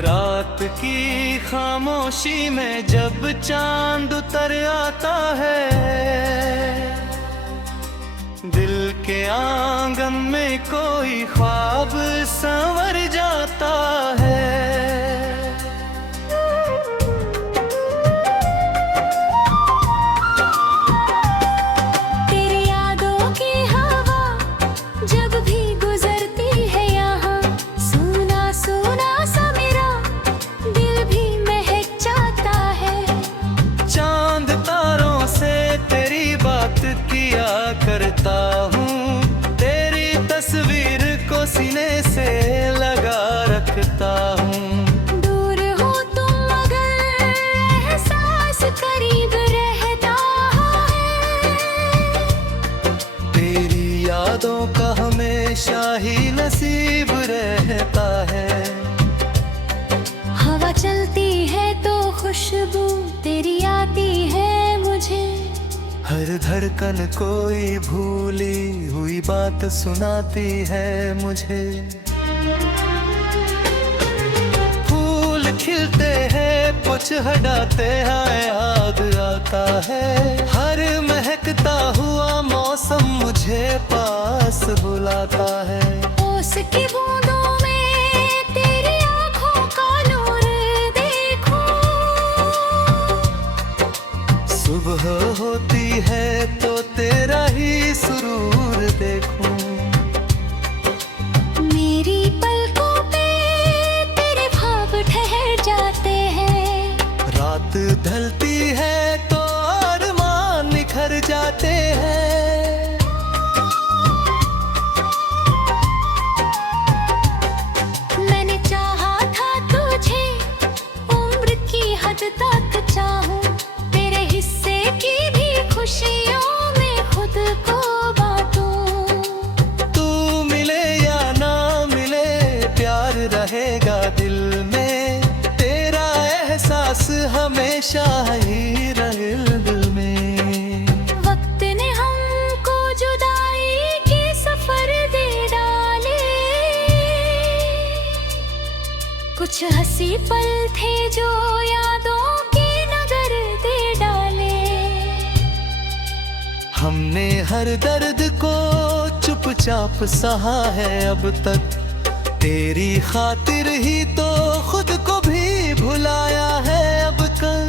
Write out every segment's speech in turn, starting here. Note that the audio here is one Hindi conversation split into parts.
रात की खामोशी में जब चांद उतर आता है, दिल के आंगन में कोई ख्वाब संवर जाता है। तेरी यादों की हवा जब भी गुजरती है यहाँ, सूना सूना सा मेरा दिल भी महक जाता है। चांद तारों से तेरी बात किया करता हूँ, तेरी तस्वीर को सीने से लगा रखता हूँ। दूर हो तुम मगर एहसास करीब रहता है। तेरी यादों का हमेशा ही नसीब रहता है। हवा चलती है तो खुशबू तेरी आती है मुझे। हर धड़कन कोई भूली हुई बात सुनाती है मुझे। फूल खिलते हैं कुछ हटाते हैं याद आता है। हर महकता हुआ मौसम मुझे पास बुलाता है। ओस की बूंदों में तेरी आँखों का नूर देखो। सुबह होती है तो तेरा ही सुरूर देखूं। मेरी पलकों पे तेरे भाव ठहर जाते हैं। रात ढलती है तो अरमान निखर जाते हैं। मैंने चाहा था तुझे उम्र की हद तक चाहूं, तेरे हिस्से की भी खुशियों में खुद को बांटूं। तू मिले या ना मिले प्यार रहेगा दिल में। तेरा एहसास हमेशा ही रहे दिल में। वक्त ने हमको जुदाई के सफर दे डाले। कुछ हंसी पल थे जो यादों की नगर दे डाले। हमने हर दर्द को चुपचाप सहा है अब तक। तेरी खातिर ही तो खुद को भी भुलाया है अब कल।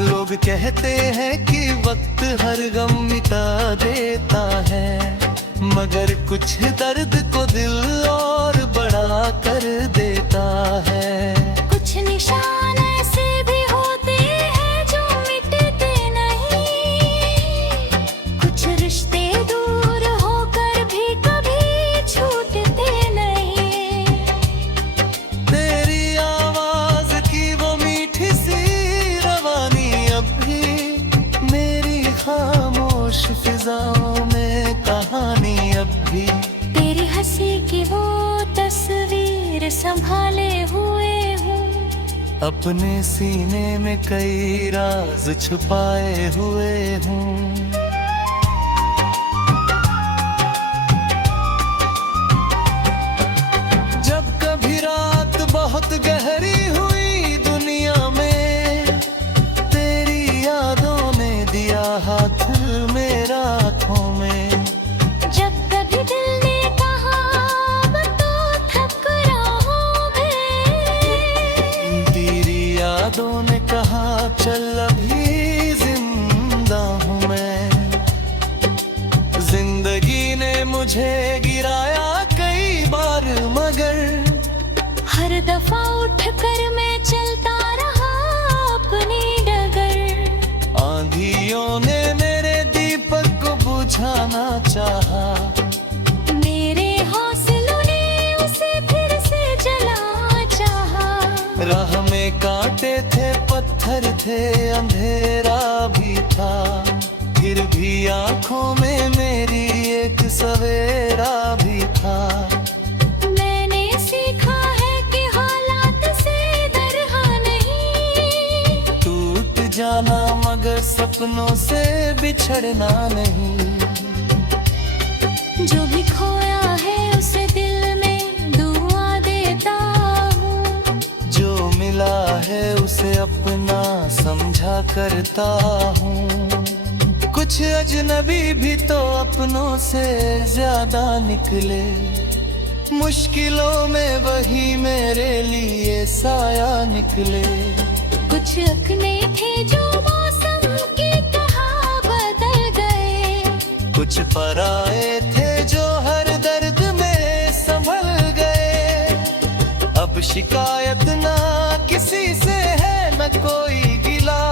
लोग कहते हैं कि वक्त हर गम मिटा देता है, मगर कुछ दर्द को दिल और बड़ा कर देता है। कुछ निशान ऐसे भी होते हैं जो मिटते नहीं। कुछ रिश्ते दूर होकर भी कभी छूटते नहीं। तेरी आवाज की वो मीठी सी रवानी अब भी मेरी खामोश फिजाओं में कहानी अब भी। तेरी हंसी की वो तस्वीर संभाले हुए हूँ। अपने सीने में कई राज छुपाए हुए हूँ। जब कभी रात बहुत गहरी हुई दुनिया में, तेरी यादों ने दिया हाथ मेरा हाथों में। जब कभी दिल ने कहा अब तो थक रहा मैं, तेरी यादों ने कहा चल अभी जिंदा हूँ मैं। जिंदगी ने मुझे गिराया कई बार मगर हर दफा उठकर मैं चलता रहा अपनी डगर। आंधियों ने मेरे दीपक को बुझाना चाहा, मेरे हौसलों ने उसे फिर से जला चाहा। राह में कांटे थे पत्थर थे अंधेरा भी था, फिर भी आंखों में मेरी एक सवेरा भी था। मैंने सीखा है कि हालात से डरना नहीं। टूट जाना मगर सपनों से बिछड़ना नहीं। जो भी खोया है उसे दिल में दुआ देता हूँ। जो मिला है उसे अपना समझा करता हूँ। कुछ अजनबी भी तो अपनों से ज्यादा निकले, मुश्किलों में वही मेरे लिए साया निकले। कुछ अपने थे जो मौसम की तरह बदल गए, कुछ पराए थे जो हर दर्द में संभल गए। अब शिकायत ना किसी से है न कोई गिला,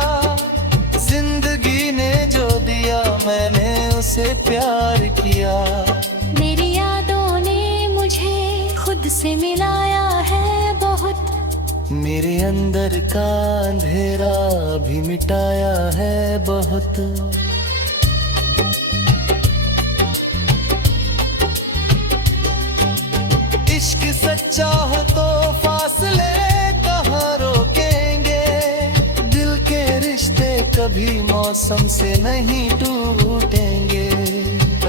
जिंदगी ने जो दिया मैंने उसे प्यार किया। मेरी यादों ने मुझे खुद से मिलाया है बहुत, मेरे अंदर का अंधेरा भी मिटाया है बहुत। इश्क सच्चा हो तो फासले कहाँ रोकेंगे, दिल के रिश्ते कभी मौसम से नहीं टूटेंगे।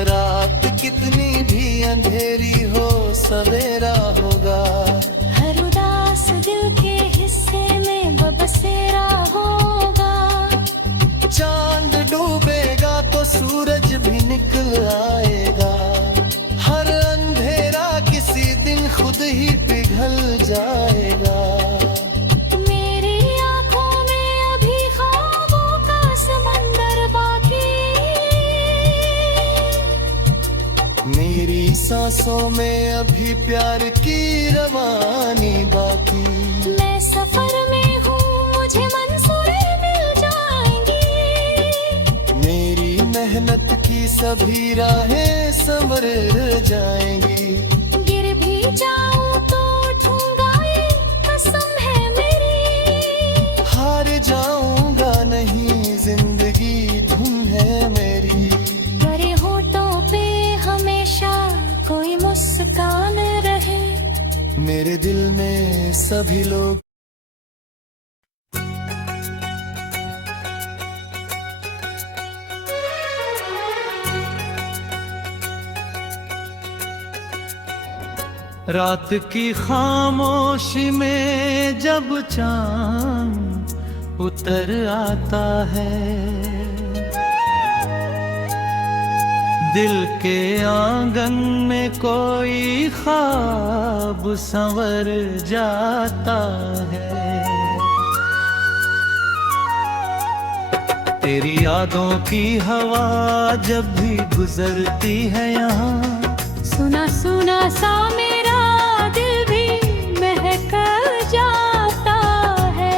रात कितनी भी अंधेरी हो सवेरा होगा, हर उदास दिल के हिस्से में बसेरा होगा। चांद डूबेगा तो सूरज भी निकल आएगा, हर अंधेरा किसी दिन खुद ही पिघल जाएगा। मेरी आंखों में अभी ख्वाबों का समंदर बाकी, मेरी सांसों में अभी प्यार की रवानी बाकी। मैं सफर में हूँ, मुझे मंसूरे मिल जाएंगी। मेरी मेहनत की सभी राहें संवर जाएंगी। गिर भी जाऊं तो उठूंगा, ये कसम है मेरी। हार जाऊंगा नहीं, जिंदगी धुन है मेरी। तेरे होठों पे हमेशा कोई मुस्कान रहे, मेरे दिल में सभी लोग रात की खामोशी में जब चांद उतर आता है, दिल के आंगन में कोई ख्वाब संवर जाता है। तेरी यादों की हवा जब भी गुजरती है यहाँ, सुना सुना सा मेरा दिल भी महक जाता है।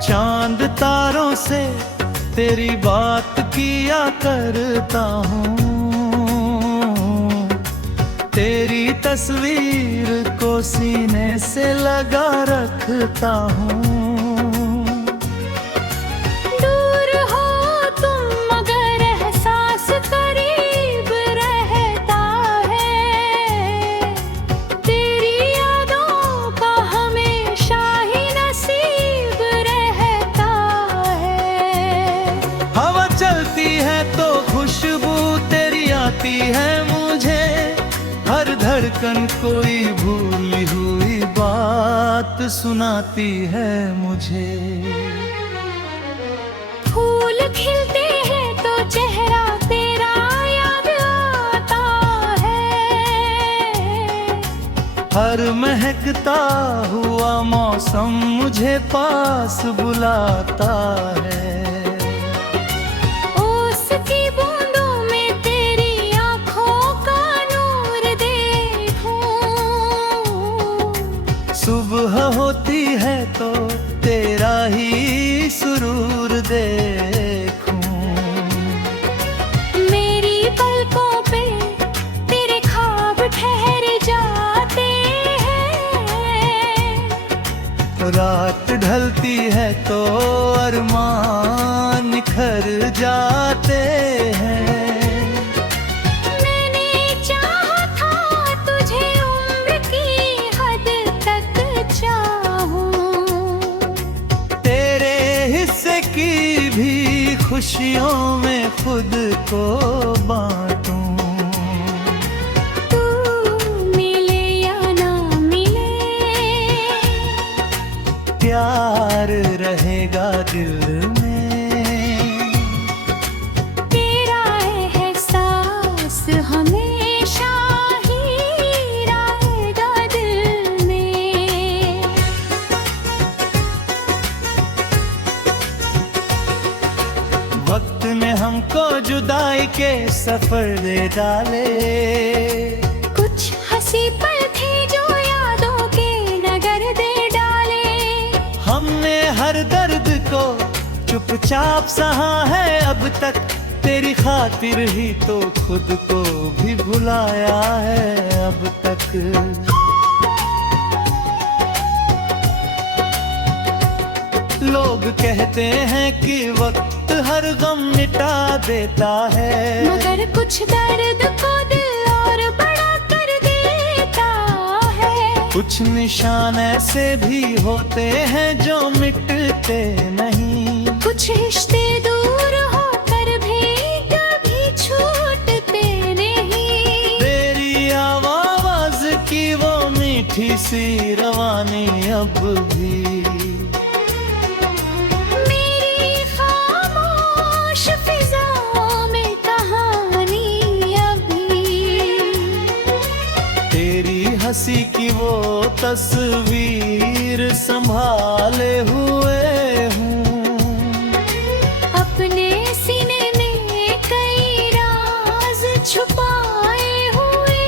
चांद तारों से तेरी बात किया करता हूँ, तेरी तस्वीर को सीने से लगा रखता हूँ। दूर हो तुम मगर एहसास करीब रहता है, तेरी यादों का हमेशा ही नसीब रहता है। हवा चलती है तो खुशबू तेरी आती है मुझे, हर धड़कन कोई भूली हुई बात सुनाती है मुझे। फूल खिलते हैं तो चेहरा तेरा याद आता है, हर महकता हुआ मौसम मुझे पास बुलाता है। ओस की बूंदों में तेरी आंखों का नूर देखूं, सुबह होती है तो तेरा ही सुरूर देखूं। मेरी पलकों पे तेरे ख्वाब ठहर जाते हैं, रात ढलती है तो अरमान निखर जाते हैं। मैंने चाहा था तुझे उम्र की हद तक चाहूं, तेरे खुशियों में खुद को बांटूं। तू मिले या ना मिले, प्यार रहेगा दिल में, तेरा एहसास हमेशा ही रहेगा दिल में। वक्त ने हमको जुदाई के सफर दे डाले, कुछ हंसी पल थे जो यादों के नगर दे डाले। हमने हर दर्द को चुपचाप सहा है अब तक, तेरी खातिर ही तो खुद को भी भुलाया है अब तक। लोग कहते हैं कि वक्त हर गम मिटा देता है, मगर कुछ दर्द को दिल और बड़ा कर देता है। कुछ निशान ऐसे भी होते हैं जो मिटते नहीं, कुछ रिश्ते दूर होकर भी कभी छूटते नहीं। तेरी आवाज की वो मीठी सी रवानी अब भी, मेरी खामोश फिजाओं में कहानी अभी। तेरी हंसी की वो तस्वीर संभाले हुए हूँ। अपने सीने में कई राज छुपाए हुए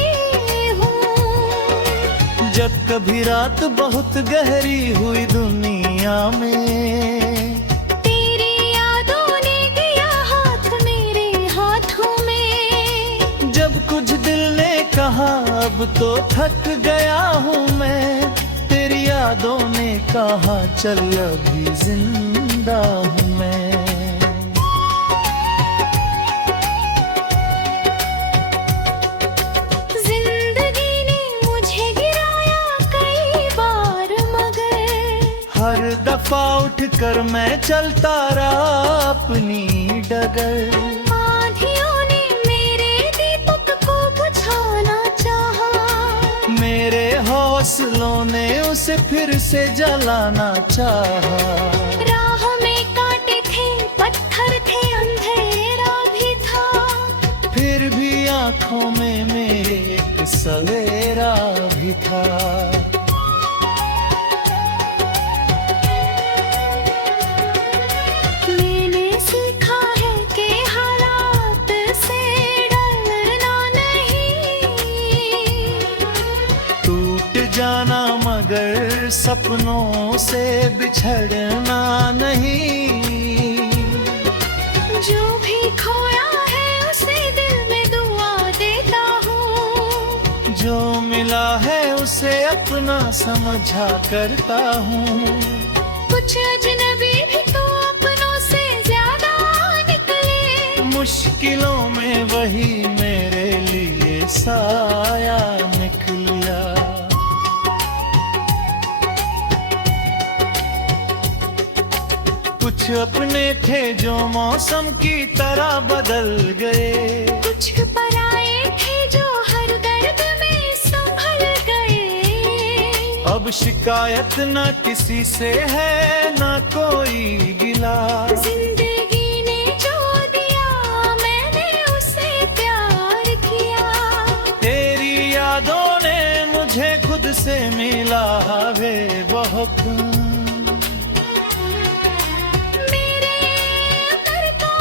हूँ। जब कभी रात बहुत गहरी हुई दुनिया में, तेरी यादों ने दिया हाथ मेरे हाथों में। जब कुछ दिल ने कहा अब तो थक गया हूँ मैं, तेरी यादों ने कहा चल अभी जिंदा हूँ मैं। जिंदगी ने मुझे गिराया कई बार, मगर हर दफा उठकर मैं चलता रहा अपनी डगर। आँधियों ने मेरे दीपक को बुझाना चाहा, मेरे हौसलों ने उसे फिर से जलाना चाहा। राह में कांटे थे, पत्थर थे, अंधेरा भी था, फिर भी आंखों में मेरे एक सवेरा भी था। मैंने सीखा है कि हालात से डरना नहीं। टूट जाना मगर सपनों से बिछड़ना नहीं। जो भी खोया है उसे दिल में दुआ देता हूँ, जो मिला है उसे अपना समझा करता हूँ। कुछ अजनबी भी तो अपनों से ज्यादा निकले। मुश्किलों में वही मेरे लिए साया निकला। कुछ अपने थे जो मौसम की तरह बदल गए, कुछ पराए थे जो हर दर्द में संभल गए। अब शिकायत न किसी से है न कोई गिला। जिंदगी ने जो दिया मैंने उसे प्यार किया। तेरी यादों ने मुझे खुद से मिला वे बहुत। मेरे अंदर का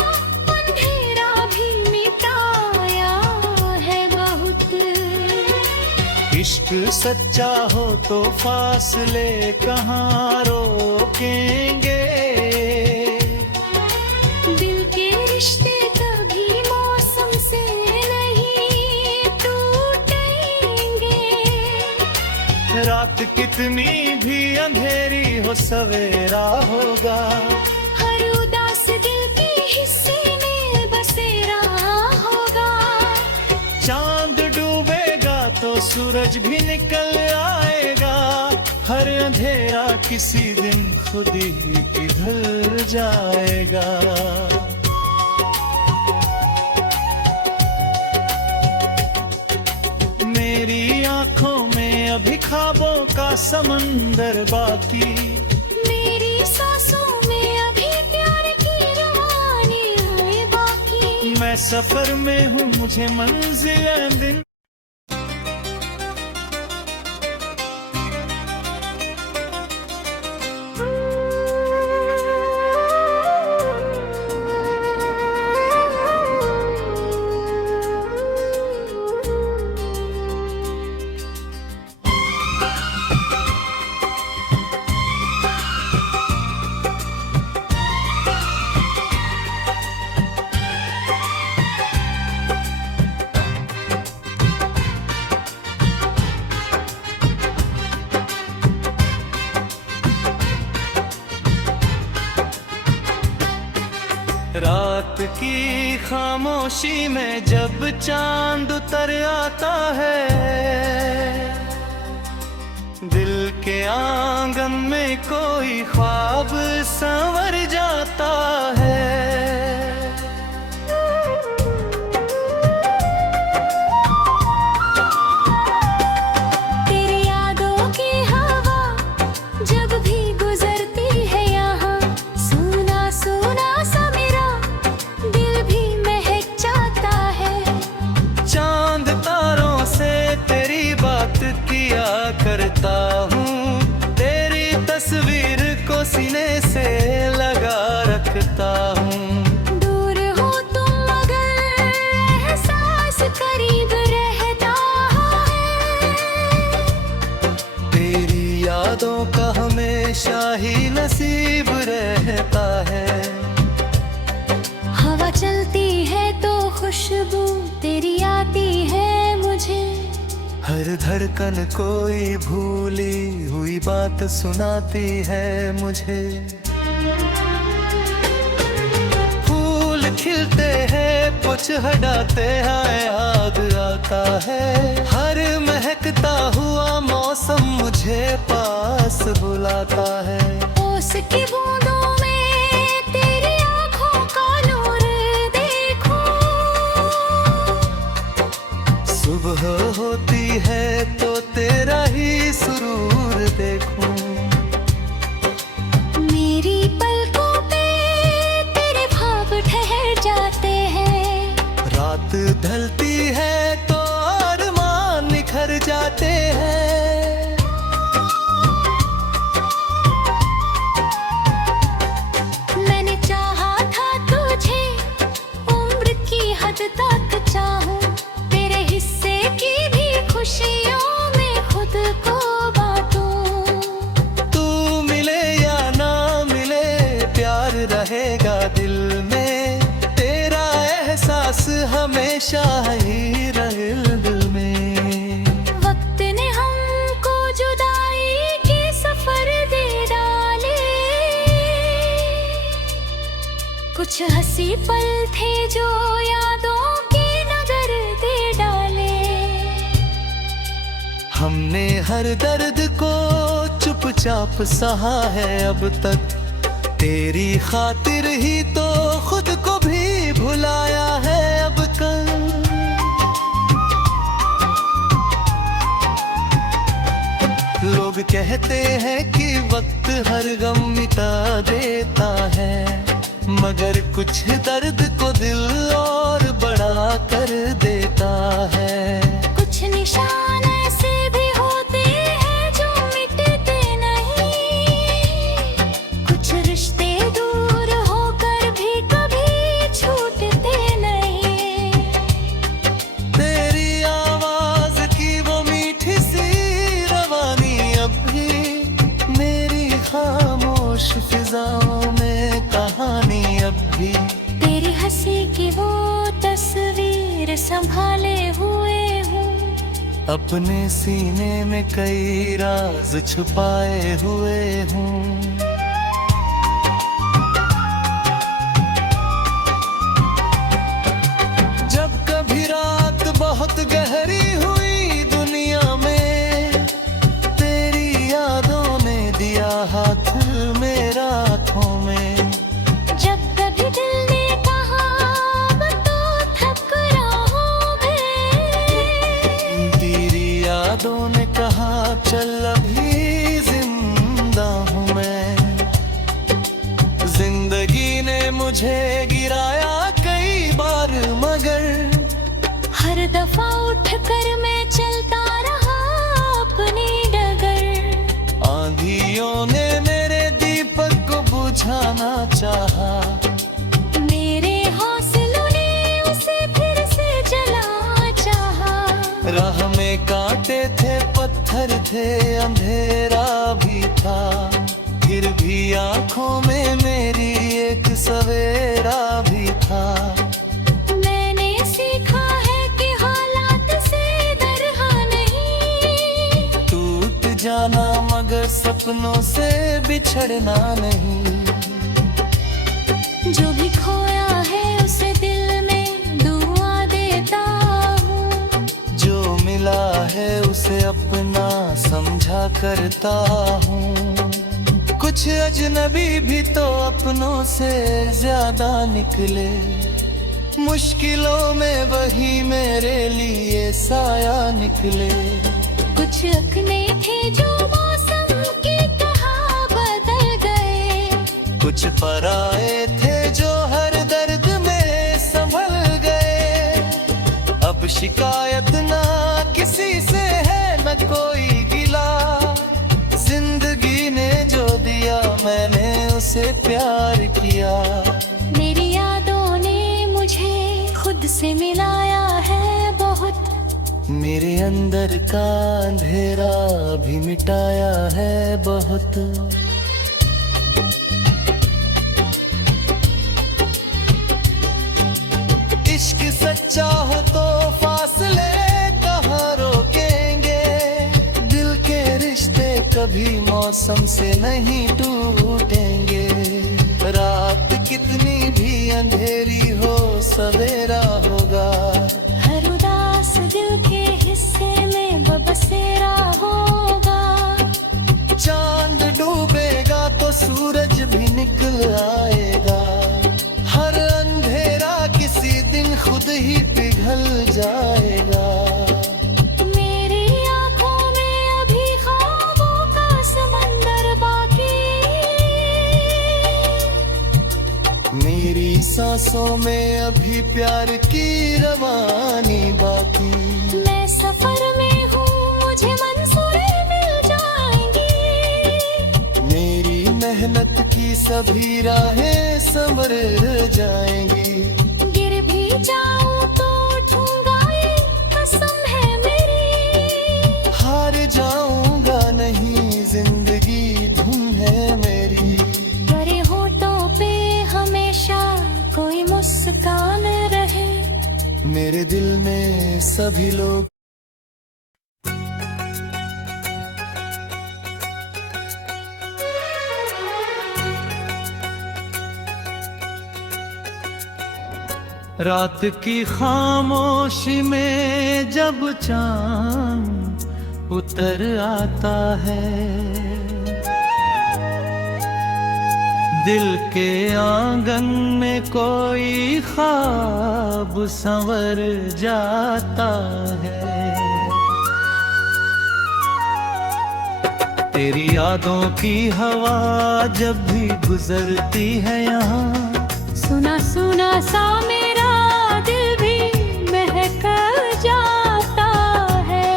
अंधेरा भी मिटाया है बहुत। इश्क सच्चा हो तो फासले कहाँ रोकेंगे। दिल के रिश्ते कभी मौसम से नहीं टूटेंगे। रात कितनी भी अंधेरी हो सवेरा होगा। हर उदास दिल के हिस्से में बसेरा होगा। चांद डूबेगा तो सूरज भी निकल आएगा। हर अंधेरा किसी दिन खुद ही किधर जाएगा। मेरी आंखों में अभी ख्वाबों का समंदर बाकी। मेरी सांसों में अभी प्यार की रवानी है बाकी। मैं सफर में हूँ, मुझे मंजिल दिन। रात की खामोशी में जब चांद उतर आता है, दिल के आंगन में कोई ख्वाब संवर जाता है। तेरी यादों की हवा जब भी गुजरती है यहाँ, सूना सूना सा मेरा दिल भी महक जाता है। चांद तारों से तेरी बात किया करता हूँ, तेरी तस्वीर को सीने से लगा रखता हूँ। दूर हो तुम मगर एहसास करीब रहता है। तेरी यादों का हमेशा ही नसीब रहता है। हवा चलती है तो खुशबू तेरी आती है मुझे। हर धड़कन कोई भूली हुई बात सुनाती है मुझे। फूल खिलते हैं, कुछ हटाते हैं, याद आता है। हर महकता हुआ मौसम मुझे पास बुलाता है। ओस की बूंदों में तेरी आँखों का नूर देखो। सुबह होती है तो तेरा ही सुरूर देखूं। मेरी पलकों पे तेरे ख्वाब ठहर जाते हैं। रात ढलती है तो अरमान निखर जाते हैं। मैंने चाहा था तुझे उम्र की हद तक चाहूं, तेरे हिस्से की भी खुशियों में खुद को बांटूं। तू मिले या ना मिले, प्यार रहेगा दिल में। तेरा एहसास हमेशा ही रहे दिल में। वक्त ने हमको जुदाई के सफर दे डाले। कुछ हंसी पल थे जो यादों की नजर दे डाले। हमने हर दर्द को चुपचाप सहा है अब तक। तेरी खातिर ही तो खुद को भी भुलाया है अब कल। लोग कहते हैं कि वक्त हर गम मिटा देता है, मगर कुछ दर्द को दिल और बड़ा कर देता है। कुछ निशान ऐसे भी होते हैं जो मिटते नहीं। कुछ रिश्ते दूर होकर भी कभी छूटते नहीं। तेरी आवाज की वो मीठी सी रवानी अब भी मेरी खामोश फिजाओं में कहानी अब भी। तेरी हंसी की वो तस्वीर संभाले हुए हूँ। अपने सीने में कई राज छुपाए हुए हूँ। जब कभी रात बहुत गहरी हुई दुनिया में, तेरी यादों ने दिया हाथ मेरा हाथों में। जब कभी दिल ने कहा अब तो थक रहा हूँ मैं। तेरी यादों ने कहा चल अभी जिंदा हूँ मैं। जिंदगी ने मुझे गिराया कई बार मगर हर दफा उठकर मैं चलता रहा अपनी डगर। आंधियों ने मेरे दीपक को बुझाना चाहा, मेरे हौसलों ने उसे फिर से जला चाहा। राह में कांटे थे पत्थर थे अंधेरा भी था, फिर भी आंखों में मेरी एक सवेरा भी था। मैंने सीखा है कि हालात से डरना नहीं, टूट जाना मगर सपनों से बिछड़ना नहीं। जो भी खोया है उसे दिल में दुआ देता हूँ, जो मिला है उसे अपना समझा करता हूँ। कुछ अजनबी भी तो अपनों से ज्यादा निकले, मुश्किलों में वही मेरे लिए साया निकले। कुछ अपने थे जो मौसम की तरह बदल गए, कुछ पराए थे जो हर दर्द में संभल गए। अब शिकायत ना किसी से है न कोई गिला, जिंदगी ने जो दिया मैंने उसे प्यार किया। मेरी यादों ने मुझे खुद से मिलाया है बहुत, मेरे अंदर का अंधेरा भी मिटाया है बहुत। इश्क सच्चा हो तो फासले कहाँ रोकेंगे, दिल के रिश्ते कभी मौसम से नहीं टूटेंगे। रात कितनी भी अंधेरी हो सवेरा होगा, हर उदास दिल के हिस्से में बसेरा होगा। चांद डूबेगा तो सूरज भी निकल आएगा, हर अंधेरा किसी दिन खुद ही पिघल जाएगा। मेरी आंखों में अभी ख्वाबों का समंदर बाकी, मेरी सांसों में अभी प्यार की रवानी बाकी। मैं सफर में हूँ मुझे मंसूरे मिल जाएंगी, मेरी मेहनत की सभी राहें संवर जाएंगी। गिर भी जाऊं तो उठूंगा ये कसम है मेरी, हार जाऊंगा नहीं जिंदगी धुन है मेरी। तेरे होठों पे हमेशा कोई मुस्कान रहे, मेरे दिल में सभी लोग रात की खामोशी में जब चांद उतर आता है, दिल के आंगन में कोई ख्वाब संवर जाता है। तेरी यादों की हवा जब भी गुजरती है यहाँ, सुना सुना सा मेरा दिल भी महक जाता है।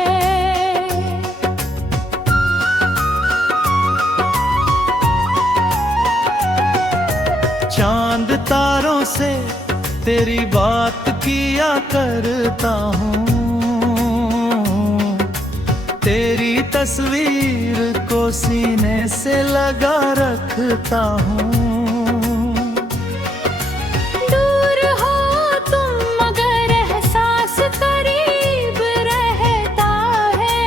चांद तारों से तेरी बात किया करता हूँ, तेरी तस्वीर को सीने से लगा रखता हूँ। दूर हो तुम मगर एहसास करीब रहता है,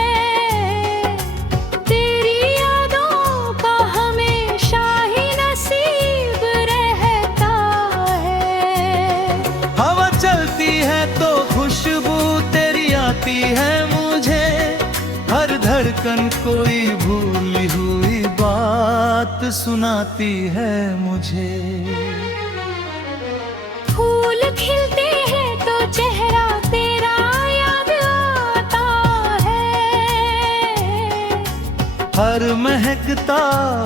तेरी यादों का हमेशा ही नसीब रहता है। हवा चलती है तो खुशबू तेरी आती है मुझे, हर धड़कन कोई भूली हुई बात सुनाती है मुझे। फूल खिलते हैं तो चेहरा तेरा याद आता है, हर महकता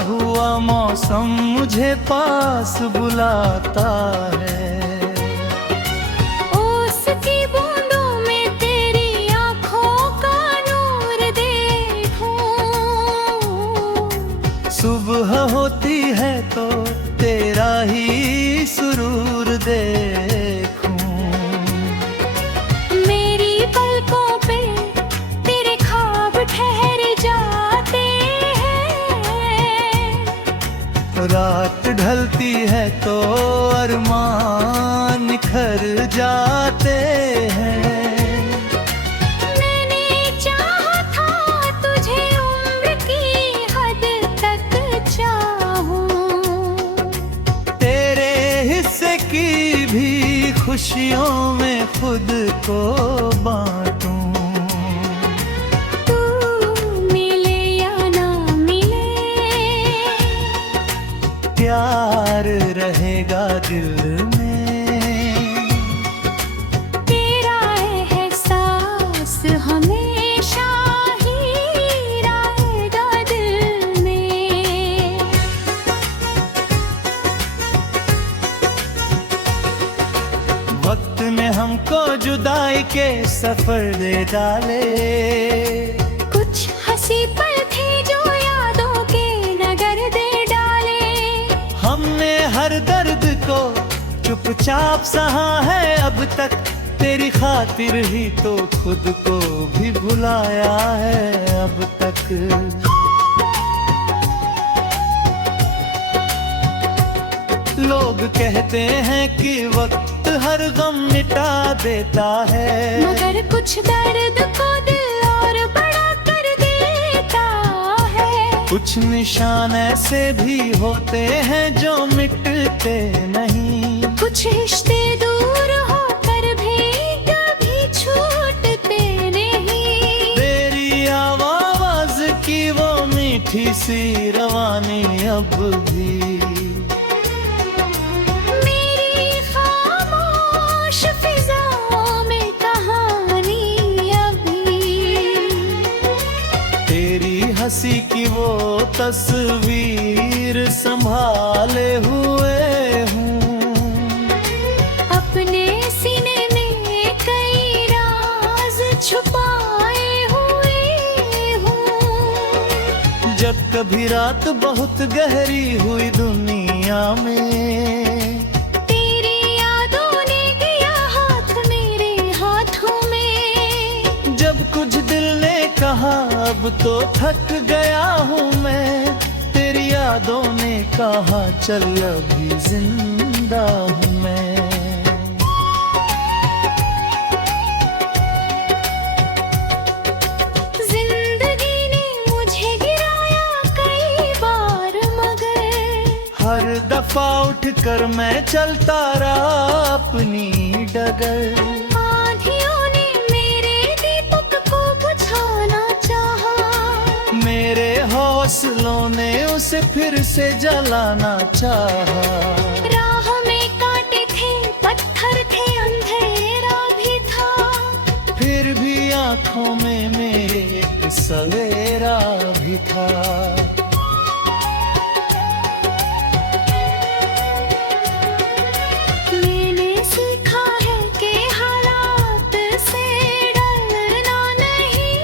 हुआ मौसम मुझे पास बुलाता है। ओस की बूंदों में तेरी आंखों का नूर देखूं। सुबह होती है तो तेरा ही सुरूर देखूं। मेरी पलकों पे तेरे ख्वाब ठहर जाते हैं। रात ढलती है तो अरमान निखर जाते हैं। मैंने चाहा था तुझे उम्र की हद तक चाहूं। तेरे हिस्से की भी खुशियों में खुद को बांटूं। तू मिले या ना मिले, प्यार रहेगा दिल में। तेरा एहसास हमेशा ही रहेगा दिल में। वक्त ने हमको जुदाई के सफर दे डाले। कुछ हंसी पल थे जो यादों के नगर दे डाले। हमने हर दर्द को चुपचाप सहा है अब तक। तेरी खातिर ही तो खुद को भी भुलाया है अब तक। लोग कहते हैं कि वक्त हर गम मिटा देता है, मगर कुछ दर्द को दिल और बड़ा कर देता है। कुछ निशान ऐसे भी होते हैं जो मिटते नहीं। कुछ रिश्ते दूर होकर भी कभी छूटते नहीं। तेरी आवाज की वो मीठी सी रवानी अब भी मेरी खामोश फिजाओं में कहानी अभी। तेरी हंसी की वो तस्वीर संभाले हुए हूँ। अपने सीने में कई राज छुपाए हुए हूँ। जब कभी रात बहुत गहरी हुई दुनिया में, तेरी यादों ने किया हाथ मेरे हाथों में। जब कुछ दिल ने कहा अब तो थक गया हूँ मैं, तेरी यादों ने कहा चल अभी जिंदा हूँ मैं। जिंदगी ने मुझे गिराया कई बार मगर हर दफा उठकर मैं चलता रहा अपनी डगर। आँधियों ने मेरे दीपक को बुझाना चाहा। मेरे हौसलों ने उसे फिर से जलाना चाहा। राह में कांटे थे, पत्थर थे, अंधेरा भी था। फिर भी आंखों में मेरे एक सवेरा भी था। मैंने सीखा है कि हालात से डरना नहीं।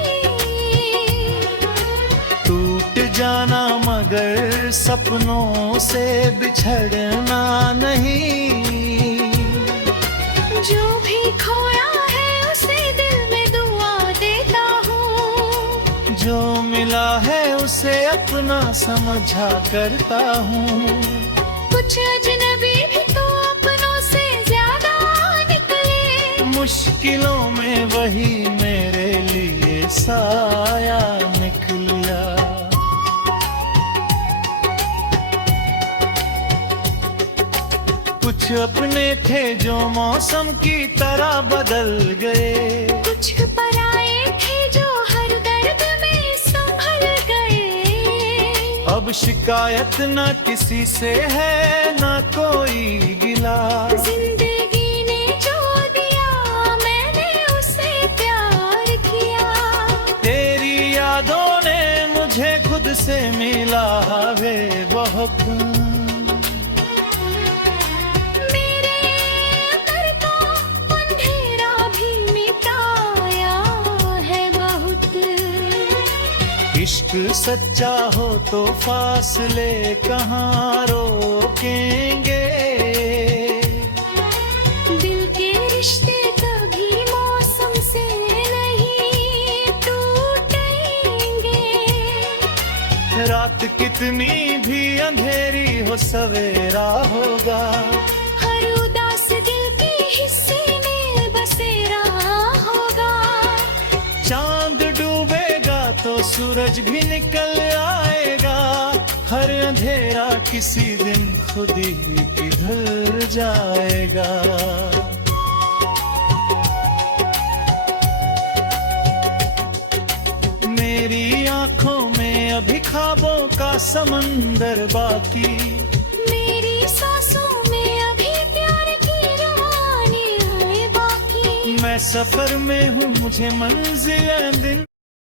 टूट जाना मगर सपनों से बिछड़ना नहीं। जो भी खोया है उसे दिल में दुआ देता हूँ। जो मिला है उसे अपना समझा करता हूँ। कुछ अजनबी भी तो अपनों से ज्यादा निकले। मुश्किलों में वही मेरे लिए साया निकला। कुछ अपने थे जो मौसम की तरह बदल गए। कुछ पराए थे जो हर दर्द में संभल गए। अब शिकायत न किसी से है न कोई गिला। जिंदगी ने जो दिया मैंने उसे प्यार किया। तेरी यादों ने मुझे खुद खुद से मिला वे बहुत। मेरे अंदर का अंधेरा भी मिटाया है बहुत। इश्क सच्चा हो तो फासले कहाँ रोकेंगे। दिल के रिश्ते कभी मौसम से नहीं टूटेंगे। रात कितनी भी अंधेरी हो सवेरा होगा। हर उदास दिल के हिस्से में बसेरा होगा। चांद डूबेगा तो सूरज भी निकल आएगा। हर अंधेरा किसी दिन खुद ही किधर जाएगा। मेरी आंखों में अभी ख्वाबों का समंदर बाकी। मेरी सांसों में अभी प्यार की रवानी है बाकी। मैं सफर में हूँ, मुझे मंजिल दिन